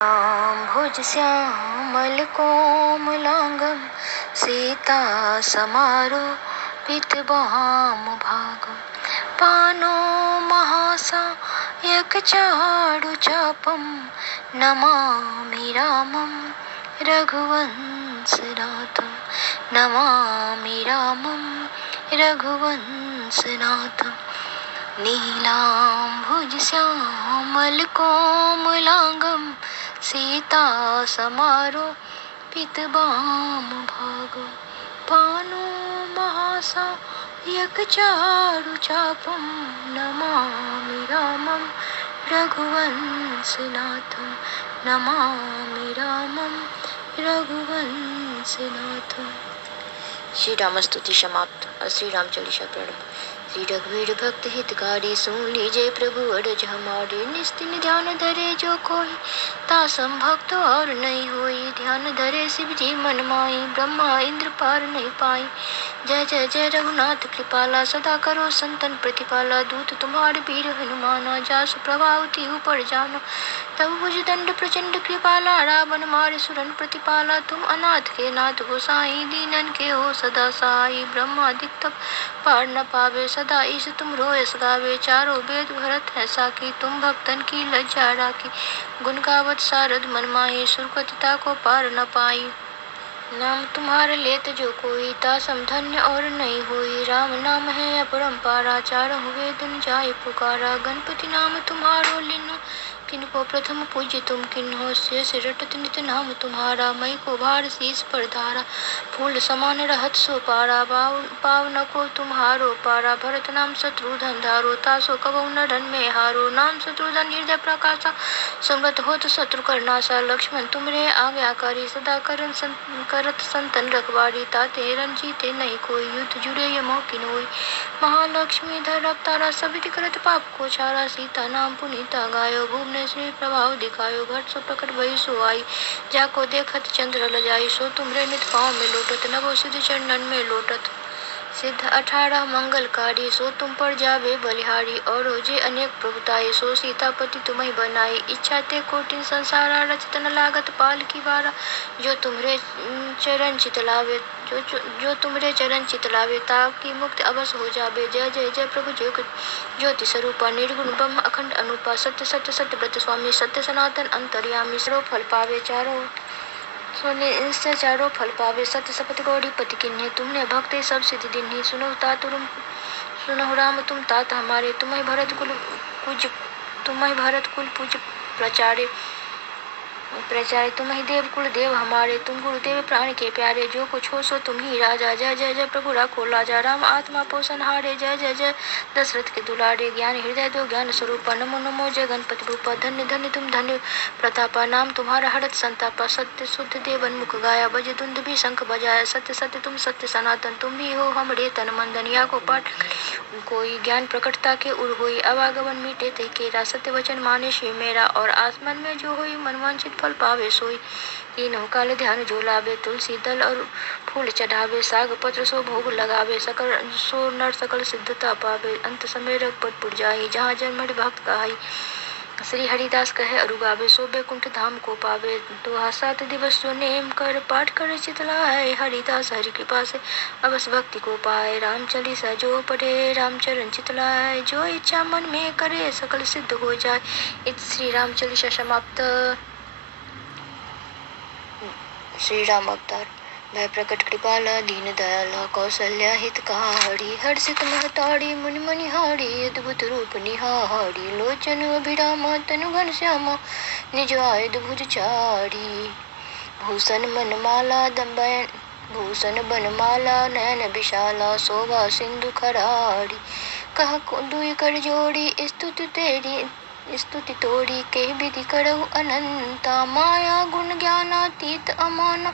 भुज श्यामल कोमलांगं सीता समारोपित वाम भागं पानो महासायक चारु चापं नमामि रामं रघुवंशनाथं नमामि रामं रघुवंशनाथं नीलाम्भुज श्यामल कोमलांगं सीता समारोपित वाम भागं पानो महासायक चारु चापं नमामि रामं रघुवंशनाथं नमामि रामं रघुवंशनाथं। श्री राम स्तुति समाप्त। और श्री राम चालीसा प्रारंभ। श्री रघुवीर भक्त हितकारी सुन लीजिए प्रभु अरज हमारे निस्तिन ध्यान धरे जो कोई तासम भक्त और नहीं होई ध्यान धरे शिव जी मन माई ब्रह्मा इंद्र पार नहीं पाई। जय जय जय रघुनाथ कृपाला सदा करो संतन प्रतिपाला दूत तुम्हारे वीर हनुमाना जासु प्रभाव तिहु पर जानो तब भुज दंड प्रचंड कृपाला रावण मारे सुरन प्रतिपाला तुम अनाथ के नाथ हो साई दीनन के हो सदा सहाई ब्रह्मादिक तब पार न पावे सदा ईश तुम रोयस गावे चारों वेद भरत है साकी तुम भक्तन की लज्जा राखी गुण गावत सारद मन माही सुरपतिता को पार न पाई। नाम तुम्हारे लेत जो कोई तासम धन्य और नहीं होई राम नाम है अपरंपारा चारों वेद न जाय पुकारा गणपति नाम तुम्हारो लिनो किनको प्रथम पूज्य तुम किन्हो शेष रटत नित नाम तुम्हारा मई को भार शीस पर धारा फूल समान रहत सो पारा पावन को तुम्हारो पारा भरत नाम शत्रुधन धारो तासो कबौ नरन में हारो नाम शत्रुधन हृदय प्रकाशा सुमरत होत शत्रु करनाशा लक्ष्मण तुमरे आज्ञाकारी सदा करत संतन रखवारी ताते रंजीते नहीं कोई युद्ध जुड़े यमो किन होई महालक्ष्मी धर अवतारा सभी करत पाप को छारा सीता नाम पुनीता गायो भुवनेश्वरी प्रभाव दिखायो घट सो प्रकट भई सो आई जाको देखत चंद्र लजाई सो तुमरे नित पाँव में लोटत नभो सिद्ध चरणन में लोटत सिद्ध 18 मंगलकारी सो तुम पर जावे बलिहारी और जे अनेक प्रभुताई सो सीतापति तुम्हें बनाई इच्छा ते कोटिन संसारा रचित न लागत पाल की बारा जो तुमरे चरण चितलावे जो तुमरे चरण चितलावे ताकि मुक्त अवश्य हो जावे। जय जय जय प्रभु ज्योति स्वरूपा निर्गुण ब्रह्म अखंड अनुपा सत्य सत्य सत्य व्रत स्वामी सत्य सनातन अंतर्यामी सर्व फल पावे चारों सोने इससे चारों फल पावे सत्य सपत गौरी पति किन्हीं तुमने भक्त सब सिद्ध दिन्ही सुनो राम तुम तात हमारे तुम्हें भरत कुल पूज प्रचारे तुम ही देव कुल देव हमारे तुम गुरुदेव प्राण के प्यारे जो कुछ हो सो तुम ही राजा। जय जय जय प्रभु राखो लाजा राम आत्मा पोषण हारे जय जय जय दशरथ के दुलारे ज्ञान हृदय दो ज्ञान स्वरूपा नमो नमो जय गणपति रूपा धन्य धन्य तुम धन्य प्रतापा नाम तुम्हारा हरत संतापा सत्य शुद्ध देवन मुख गाया बज दुंद भी शंख बजाया सत्य सत्य तुम सत्य सनातन तुम ही हो हमरे तन मंदन या को पाठ कोई ज्ञान प्रकटता के उर हुई अवागमन मीटे ते केरा सत्य वचन माने शिव मेरा और आसमान में जो हुई मनवांचित फल पावे सोई तीनों काल ध्यान जो लावे तुलसी दल और फूल चढ़ावे साग पत्र सो भोग लगावे सकल सो नर सकल सिद्धता पावे अंत समय रघुपत पुर जाई जहाँ जन्म भक्त कहाई श्री हरिदास कहे अरुगावे सो बैकुंठ धाम को पावे 2 दिवस जो नेम कर पाठ कर चितलाए हरिदास हरि कृपा से अवश्य भक्ति को पाए राम चालीसा जो पढ़े रामचरण चितलाए जो इच्छा मन में करे सकल सिद्ध हो जाए। इत श्री राम चालीसा समाप्त। श्री राम अवतार भय प्रकट कृपाला दीन दयाला कौशल्या हितकारी हर्षित महतारी मुनि मनिहारी अद्भुत रूप निहारी लोचन अभिरामा तनु घन श्यामा निज आयुध भुज चारी भूषण बनमाला नयन विशाला शोभा सिंधु खरारी कह दुई कर जोड़ी स्तुति तोड़ी के विधि करहु अनंता माया गुण ज्ञानातीत अमाना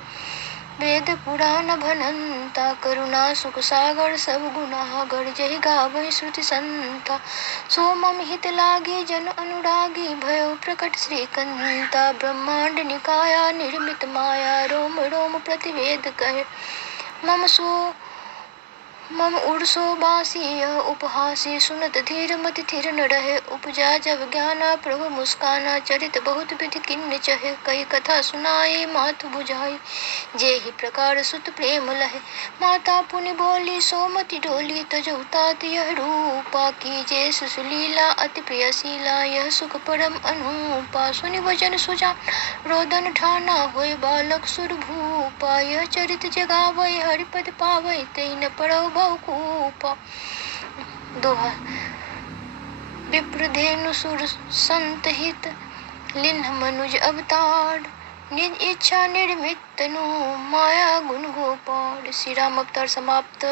वेद पुराण भनंता करुणा सुख सागर सब गुनागर जय गावै श्रुति संता सो मम हित लागे जन अनुरागी भयो प्रकट श्रीकंता ब्रह्मांड निकाया निर्मित माया रोम रोम प्रतिवेद कहे मम सो मम उर्सो बासी यह उपहासी सुनत धीर मति थिर न रहे। उपजा जब ज्ञाना प्रभु मुस्काना चरित बहुत विधि किन्न चहे। कही कथा सुनाई मातु बुझाई जे ही प्रकार सुत प्रेम लहे। माता पुनि बोली सोमति डोली तजहु तात यह रूपा की जे सुशीला अति प्रिय शीला यह सुख परम अनूपा। सुनि वचन सुजा रोदन ठाना होय बालक सुर भूपा। यह चरित जगावै हरिपद पावै तै न पड़ौ बहुकूपा। दोहा विप्रधेनु सुर संत हित लिन्ह मनुज अवतार। निज इच्छा निर्मित तनु माया गुण गोपाल। श्री राम अवतार समाप्त।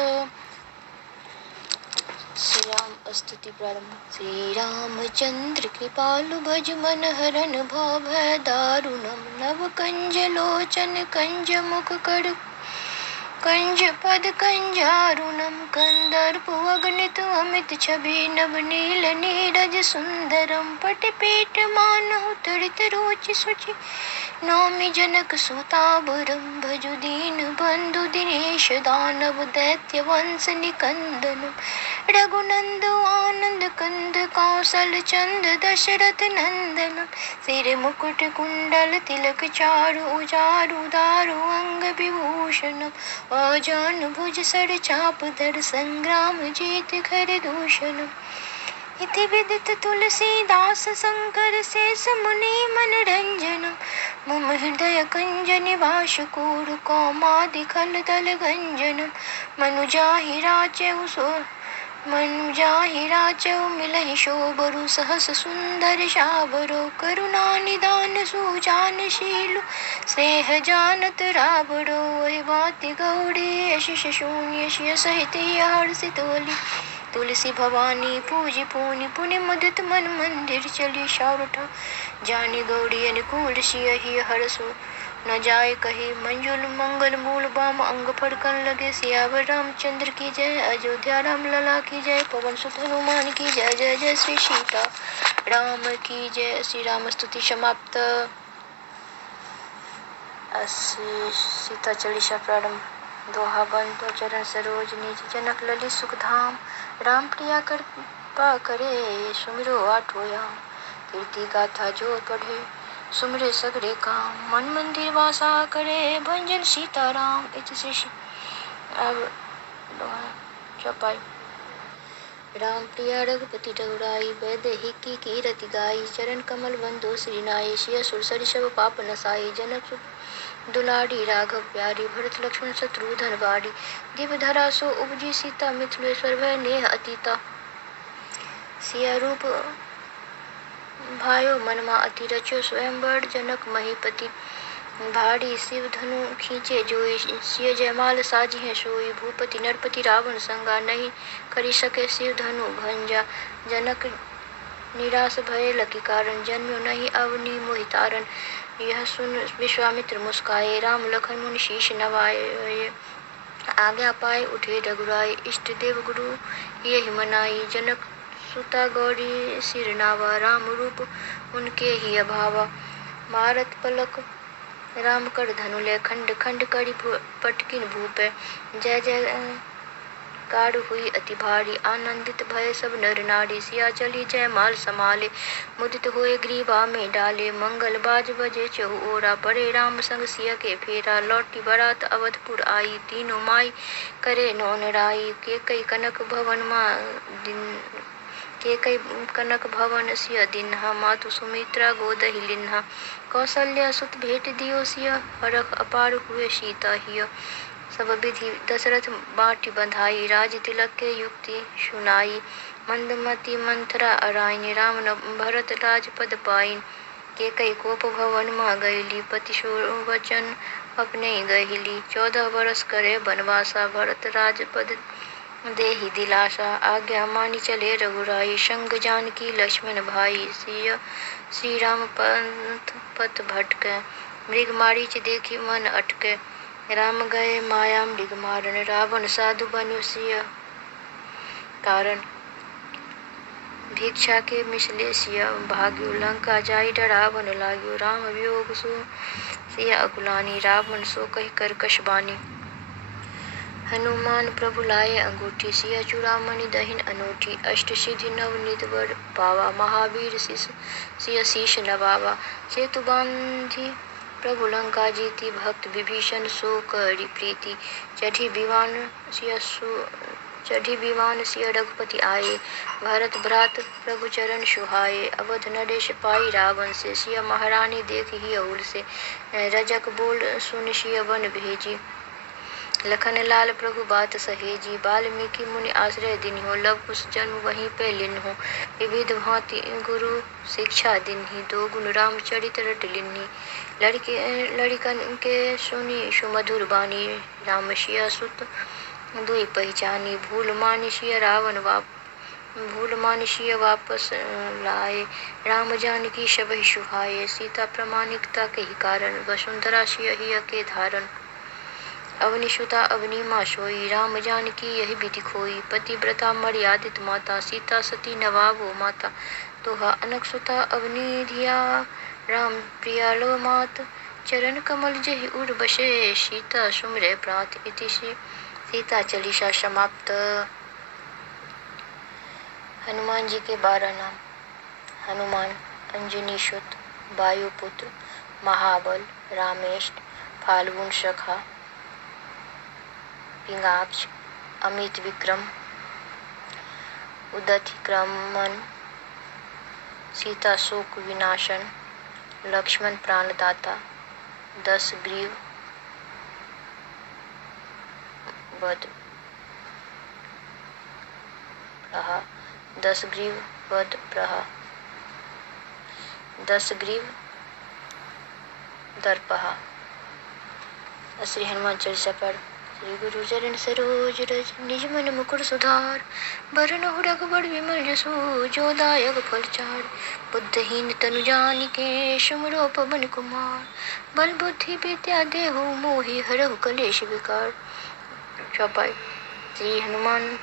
श्री राम स्तुति प्रारंभ। श्री रामचंद्र कृपालु भज मन हरन भव भय दारुणम। नव कंज लोचन कंज मुख कर कंज पद कंजारुणम। कंदर्प अगणित अमित छवि नव नील नीरज सुंदरम। पटपीठ मानहु तड़ित रोचि सुचि नौमि जनक सुताबुरम। भजु दीन बंधु दिनेश दानव दैत्य वंश निकंदनम। रघुनंद आनंद कंद कौशल चंद दशरथ नंदनम। सिर मुकुट कुंडल तिलक चारु उजारु दारु अंग विभूषणम। अजान भुज सर चाप धर संग्राम जीत खर दूषणम। इति विदित तुलसीदास शंकर शेष मुनि मनरंजनम। मम हृदय कंज निवास कुरु कौमादि खल दल गंजनम। मनुजाहि राचौ मिलहि शोभरु सहस सुंदर शाबरो। करुणा निदान सुजान शीलु स्नेह जानत राबड़ो। वही बाति गौड़ी यशिष शून्य शिय सहित हर्षित होली। तुलसी भवानी पूजी पूनि पुनि मुदित मन मंदिर चली। शारुठा जानी गौड़ी अनुकूल सियहि हरसु न जाय कही। मंजुल मंगल मूल बाम अंग फड़कन लगे। सियावर रामचंद्र की जय अयोध्या राम लला की जय। पवन सुत हनुमान की जय जय जय। श्री सीता राम की जय। श्री राम स्तुति समाप्त। सीता चालीसा प्रारंभ। दोहा बंधु चरण सरोज निज जनक ललित सुख धाम। राम प्रिया कृपा करे सुमिरो आठो याम। कीर्ति गाथा जो पढ़े सुमरे सगरे काम। मन मंदिर वासा करे भंजन सीताराम। अब चौपाई। राम प्रिया रघुपति रघुराई वैदेही की रति गाई। चरण कमल बंधु श्री नाई सिय सुर सरिसव पाप नसाई। जनक सुत दुलारी राघव प्यारी भरत लक्ष्मण शत्रुघ्न बारी। दिव्य धरा सो उपजी सीता मिथिलेश्वर भय नेह अतीता। सिया रूप भायो मनमा अति रचो स्वयंवर जनक महीपति। भारी शिव धनु खींचे जोई सिय जयमाल साजी है सोई। भूपति नरपति रावण संगा नहीं करी सके शिव धनु भंजा। जनक निराश भय लकी कारण जन्म्यो नहीं अवनी मोहि तारण। यह सुन विश्वामित्र मुस्काए राम लखन मुनि शीश नवाए। आज्ञा पाए उठे रघुराई इष्ट देव गुरु यही मनाई। जनक सुता गौरी सिर नावा राम रूप उनके ही अभावा। मारत पलक राम कर धनु ले खंड खंड करी पटकिन भूपे। जय जय कार हुई अति भारी आनंदित भय सब नर नारी। सिया चली जय माल समाले मुदित हुए ग्रीवा में डाले। मंगल बाज बजे चहु ओरा परे राम संग सिया के फेरा। लौटी बरात अवधपुर आई तीनों माई करे नौन राई। के कई कनक भवन सिय दिन्हा। मातु सुमित्रा गोदहि लिन्हा। कौशल्या सुत भेट दियो सिय हरख अपार हुए सीता हिय। सब विधि दशरथ बाटी बंधाई राज तिलक के युक्ति सुनाई। मंदमती मंथरा अराइन राम न भरत राजपद पाइन। के कई कोप भवन मा गईली पति वचन अपने गहिली। 14 बरस करे बनवासा भरत राजपद देहि दिलासा। आज्ञा मानी चले रघुराई संग जानकी लक्ष्मण भाई। सिय श्री राम पंथ पथ भटके मृग मारीच देखी मन अटके। राम गए माया मृग मारन रावण साधु बनु सिय कारण। भिक्षा के मिसले सिया भाग्यो लंका जाई डरावन लाग्यो। राम वियोग सो सिया अकुलानी रावण सो कही कर कशबानी। हनुमान प्रभु लाए अंगूठी, सिया चूड़ामणि दहिन अनूठी। अष्ट सिद्धि नवनीत वर पावा, महावीर सिय शीश नवावा। सेतु बांधी प्रभु लंका जीती, भक्त विभीषण सो करी प्रीति। चढ़ी विमान सिय रघुपति आए, भरत भ्रात प्रभु चरण सुहाए। अवध नरेश पाई रावण से, सिया महारानी देखी अउर से। रजक बोल सुन सिय वन भेजी, लखन लाल प्रभु बात सहेजी। वाल्मीकि मुनि आश्रय दिन्हो, लव कुश जन्म वहीं पे लिन्हो। विविध भांति गुरु शिक्षा दिन्हि, दो गुण रामचरित रट लिन्हि। लड़िकन के सुनी सुमधुर बानी, राम सिया सुत दुई पहचानी। भूल मानसिय वापस लाए, राम जानकी सबहि सुहाए। सीता प्रामाणिकता के ही कारण, वसुंधरा सिय हिय के धारण। अवनि सुता अवनि माँ सोई, राम जानकी यही विधि खोई। पतिव्रता मर्यादित माता, सीता सती नवावो माता। दोहा अनक सुता अवनि धिया, राम प्रिया लो मात। चरण कमल जेहि उर बसे, सीता सुमरे प्रात। इति सीता चालीसा समाप्त। हनुमान जी के 12 नाम। हनुमान अंजनी सुत, वायुपुत्र, महाबल, रामेष्ट, फाल्गुन सखा, पिंगाक्ष, अमित विक्रम, उदति क्रमन, सीता शोक विनाशन, लक्ष्मण प्राणदाता, 10 ग्रीव वध प्रहा, 10 ग्रीव वध प्रहा, 10 ग्रीव दर्पहा। श्री हनुमान चालीसा पर। श्री गुरु चरण सरोज रज, निज मन मुकुर सुधार। बरनहु रघुबर विमल जसु, जो दायक फल चार। बुद्धहीन तनु जानिके, सुमिरो पवन कुमार। बल बुद्धि विद्या देहु मोहि, हरहु कलेश विकार। चौपाई। श्री हनुमान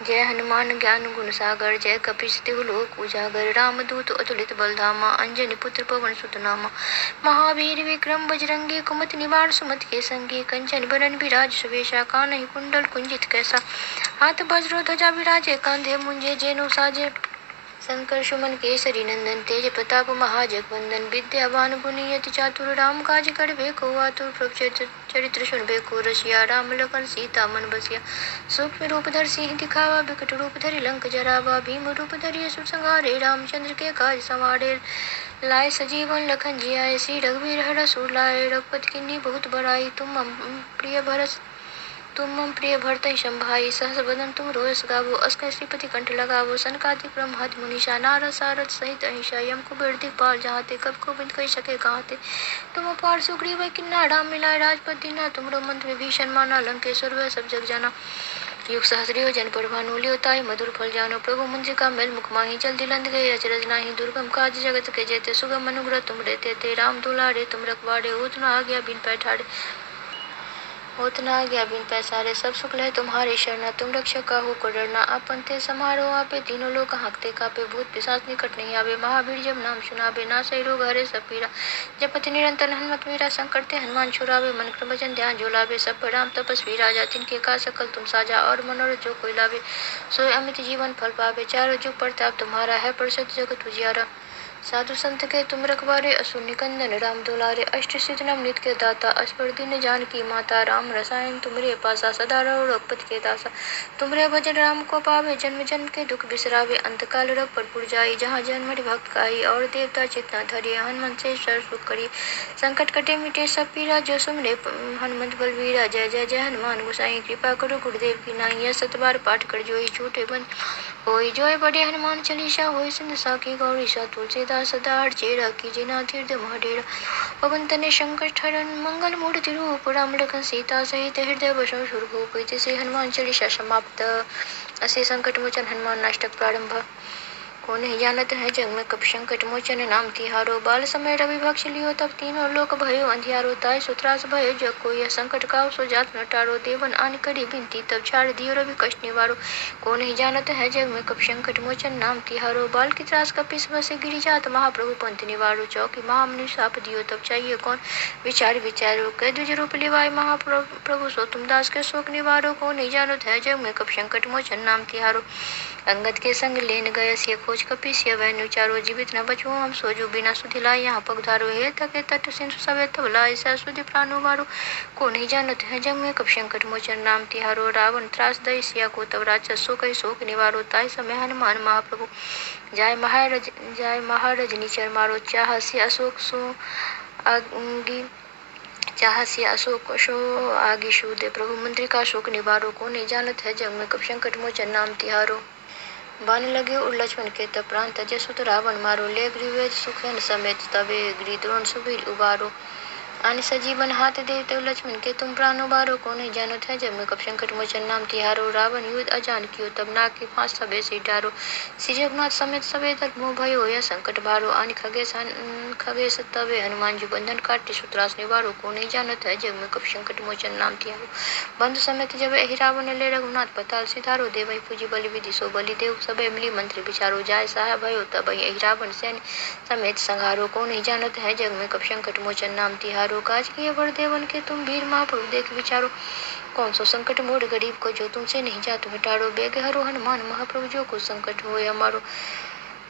जय हनुमान ज्ञान गुण सागर, जय कपीस तिहु लोक उजागर। रामदूत अतुलित बल धामा, अंजनी पुत्र पवन सुत नामा। महावीर विक्रम बजरंगी, कुमति निवार सुमति के संगी। कंचन बरन विराज सुवेशा, कानहि कुंडल कुंजित कैसा। हाथ वज्र ध्वजा विराजे, कांधे मुंजे जेनु साजे। शंकर सुमन केसरी नंदन, तेज प्रताप महाजगवंदन। विद्यावान गुणी अति चातुर, राम काज करबे को आतुर। प्रभु चरित्र सुनबे को रसिया, राम लखन सीता मन बसिया। सूक्ष्म रूप धरि सिंह दिखावा, विकट रूप धरि लंक जरावा। भीम रूप धरि असुर संहारे, रामचंद्र के काज संवारे। लाए सजीवन लखन जियाए, श्री रघुवीर हरषि सुर लाए। रघुपति कीन्ही बहुत बड़ाई, तुम मम प्रिय भरतहि संभाई। सहस बदन तुम रोयस गावो, अस्कर श्रीपति कंठ लगावो। सनकादिक ब्रह्मादि मुनीसा, नारद सारद सहित अहिसा। यम कुबेर दिखपाल जहाते, कब कोविद कहि सके कहाते। तुम अपार सुग्रीव किन्ना, राम मिलाए राजपद दीना। तुमरो मंत्र विभीषण माना, लंकेश्वर वै सब जग जाना। युग सहस्र योजन पर भानु, लियो ताहि मधुर फल जानो। प्रभु मुंजिका मेल मुख माहि, जल्दी लंघ गए अचरज नाही। दुर्गम काज जगत के जेते, सुगम अनुग्रह तुमरे तेते। राम दुलारे तुम रखवारे, होत न आज्ञा बिन पैठारे। होत न आज्ञा बिन पैसारे, सब सुख लहे तुम्हारे शरणा। तुम रक्षक काहू को डरना, आपन तेज समारो आपे। तीनों लोक हांकते कापे, भूत पिशाच निकट नहीं आवे। महावीर जब नाम सुनावे, नासै रोग हरे सब पीरा। जपति निरंतर हनुमत वीरा, संकट ते हनुमान छुड़ावे। मन क्रम वचन ध्यान जो लावे, सब पर राम तपस्वी राजा। तिनके काज सकल तुम साजा, और मनोरथ जो कोई लावे। सोई अमित जीवन फल पावे, चारों जुग प्रताप तुम्हारा। है प्रसिद्ध जगत उजियारा। साधु संत के तुम रखवारे, असुर निकंदन राम दुलारे। अष्ट सिद्धि नव नित के दाता, असवर दीन जानकी माता। राम रसायन तुमरे पासा, सदा रहो रघुपति के दासा। तुमरे भजन राम को पावे, जन्म जन्म के दुख बिसरावे। अंत काल रघुपरपुर जाई, जहाँ जन्म हरि भक्त काई। और देवता चित्त धरिए, हनुमंत से सर्व सुख करिए। संकट कटे मिटे सब पीरा, जो सुमरे हनुमंत बलवीरा। जय जय जय हनुमान गोसाई, कृपा करो गुरुदेव की नाई। यह 7 बार पाठ कर जोई, छूटे बंद होई। जोय बड़े हनुमान चालीसा, होई सिंध साखी गौरीसा। तुलसीदास सदा हरचेरा, कीजे नाथ हृदय महडेरा। पवन तनय संकट हरन, मंगल मूर्ति रूप। राम लखन सीता सहित, हृदय बसहु सुरभूप। इति श्री हनुमान चालीसा समाप्त। अस्य संकट मोचन हनुमान अष्टक प्रारंभ। को नहीं जानत है जग में कप संकट मोचन नाम तिहारो। बाल समय रवि भक्ष लियो तब तीनों लोक भयो अंधियारो। ताय सुत्रास भयो जग को यह संकट काव सो जात न टारो। देवन आन करी बिनती तब छाड़ दियो रवि कष्ट निवारो। को नहीं जानत है जग में कप संकट मोचन नाम तिहारो। बाल की त्रास कपिस बसे गिरी जात महाप्रभु पंथ निवारो। चौकी महामुनि साप दियो तब चाहिए कौन विचार विचारो। कह द्विज रूप लिवाय महाप्रभु सो तुम दास के शोक निवारो। को नहीं जानत है जग में कप संकट मोचन नाम तिहारो। अंगद के संग लेन गय सिय खोज कपि वैन चारो। जीवित न बचो हम सोजो बिना सुधि लाय यहाँ पगधारो। हे थके तट सिंधु सवे तब लाय सह सुधि प्राणो मारो। को नहीं जानत है जग में कप संकट मोचन नाम तिहारो। रावण त्रास दई सिया को तब राक्षस सो कई शोक निवारो। ताय समय हनुमान महाप्रभु जाय महारज निचर मारो। चाहसी अशोक सो आगी चाहसी अशोक शो आगे शूदे प्रभु मंत्री का शोक निवारो। को नहीं जानत है जग में कप संकट मोचन नाम तिहारो। बान लगे उर लक्ष्मण के तब प्राण तजे सुत रावण मारो। ले गृह सुखन समेत तबे गृह द्रोण सुबीर उबारो। आन सजीवन हाथ दे तब लक्ष्मण के तुम प्राण उबारो। को नहीं जानत है जग में कप संकट मोचन नाम तिहारो। रावण युद्ध अजान कियो तब नाग की फांस सबे से डारो। श्री जगन्नाथ समेत सबे तक मोह भयो यह संकट बारो। आन खगेश तबे हनुमान जी बंधन काटे सुत्रास निवारो। को नहीं जानत है जग में कप संकट मोचन नाम तिहारो। बंधु समेत जब एहि रावण ले रघुनाथ पताल सिधारो। देवहि पूजी बलि विधि सो बलि देव सबे मिली मंत्र विचारो। जाय सहाय भयो तब एहि रावण सैन्य समेत संहारो। को नहीं जानत है जग में कप संकट मोचन नाम तिहारो। काज किए बड़ देवन के तुम वीर महाप्रभु देख विचारो। कौन सो संकट मोड़ गरीब को जो तुमसे नहीं जात मिटारो। बेग हरो हनुमान महाप्रभु जो कुछ संकट हो हमारो।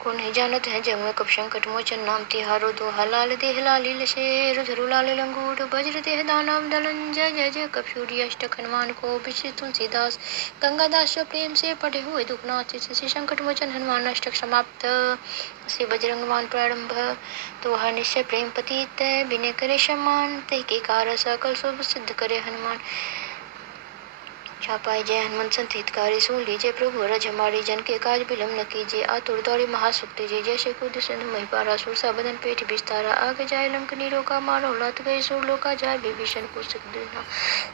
को नहीं जानत है जग में कप संकट मोचन नाम तिहारो। दो हलाल देह लालील शेर धरु लाल लंगूर। वज्र देह दानव दलन जय जय जय कप सूर्य अष्टक हनुमान को बिच तुलसीदास। गंगादास जो प्रेम से पढ़े हुए दुखनाथ श्री संकट मोचन हनुमान अष्टक समाप्त। श्री बजरंगबाण प्रारंभ तो हर निश्चय प्रेम पतित बिने करे सम्मान। ते के कार सकल शुभ सिद्ध करे हनुमान। छापाई जय हनुमंत संत हितकारी। सुन लीजिए प्रभु रज हमारी। जन के काज विलम्ब न कीजिए आतुर दौड़ी महासुक्ति जी। जैसे कूद सिंधु मही पारा। सुरसा बदन पेट विस्तारा। आगे जाय लंक नीरोका मारो। लात गए सुर लोका जाय विभीषण को सुख देना।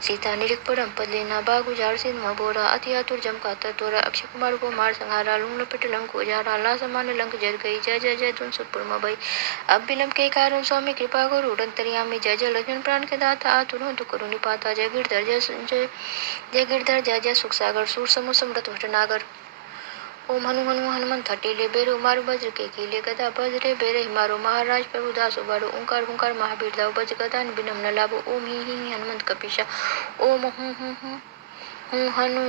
सीता निरिख परम पद लेना। बागु जार सिंध बोरा। अति आतुर जम का तोरा। अक्षय कुमार को मार संहारा। लूण लपट लंक उजारा। ला समान लंक जर गई। जय जय जय धुन सुरपुर मई। अब विलम्ब के कारण स्वामी कृपा करो उड़ंतरियामी। जय जय लक्ष्मण प्राण के दाता आतुर हो दुख निपाता। जय गिरधर जय गिरधर जय जय सुख सागर। सूर समूह समृत भटनागर। ओम हनु हनु हनुमंत हटीले बेरो मारो। वज्र के कीले गदा बज्रे बेरे मारो। महाराज प्रभु दास उबारो। ओंकार हुंकार महावीर दाव। बज गदा बिनम न लाभो। ओम ही हनुमंत कपीसा। ओम हूँ हनु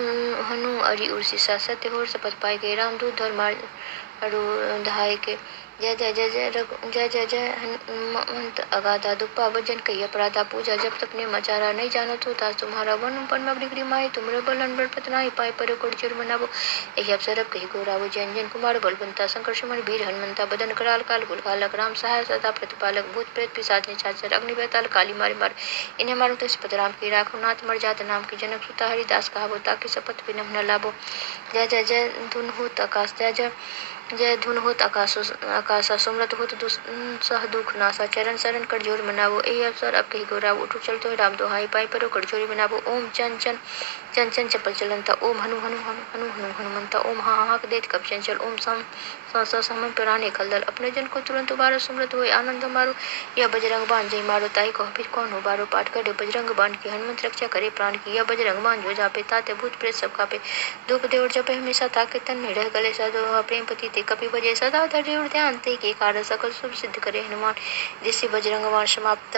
हनु अरि उर्सिसा। सत्य होर शपथ पाए के राम दूत धर्म अरु दहाय के। जय जय जय जय जय जय जय हनुमंत अगाधा। दुप्पा भजन कही अपराधा। पूजा जब तप ने मचारा। नहीं जानो तो दास तुम्हारा। वन पन मगरी माई तुमरे बलन बड़ पतनाई। पाए पर कोड़ चिर मनाबो। यही अवसर कही गोरावो। जैन जैन कुमार बलवंता। शंकर सुमन वीर हनुमंता। बदन कराल काल गुलकालक। राम सहाय सदा प्रतिपालक। भूत प्रेत पिशाच निशाचर। अग्नि बेताल काली मारी मार। इन्हें मारो तो पद राम की राखो। नाथ मर जात नाम की जनक सुता हरिदास कहावो। ताकि शपथ विनम न लाभो। जय जय जय धुन होत आकाश। जय जय जय धुन होत आकाशा। सुमरत होत सह दुख नासा। चरण शरण कर जोर मनावो। ए अवसर अब कही गोराव। उठो चलतो है राम दोहाई। पाई परो कर जोरी मनावो। ओम चन चन चन चन चपल चलंता। ओम हनु हनु हनु हनु हनुमंता। ओम हाँ हाँ देत कप चंचल। ओम सम समय पुराने खलदल। अपने जन को तुरंत उबारो। सुमरत हुए आनंद मारो। यह बजरंग बाण जय मारो। ताई कहो फिर कौन उबारो। पाठ करे बजरंग बाण की। हनुमंत रक्षा करे प्राण की। यह बजरंग बाण जो जापे ताते भूत प्रेत सब कापे। धूप देवड़ जपे हमेशा ताके तन में रह गले सदो। प्रेम पति ते कपि बजे सदा धरे ध्यान। ते के कारण सकल शुभ सिद्ध करे हनुमान। जिससे बजरंग बाण समाप्त।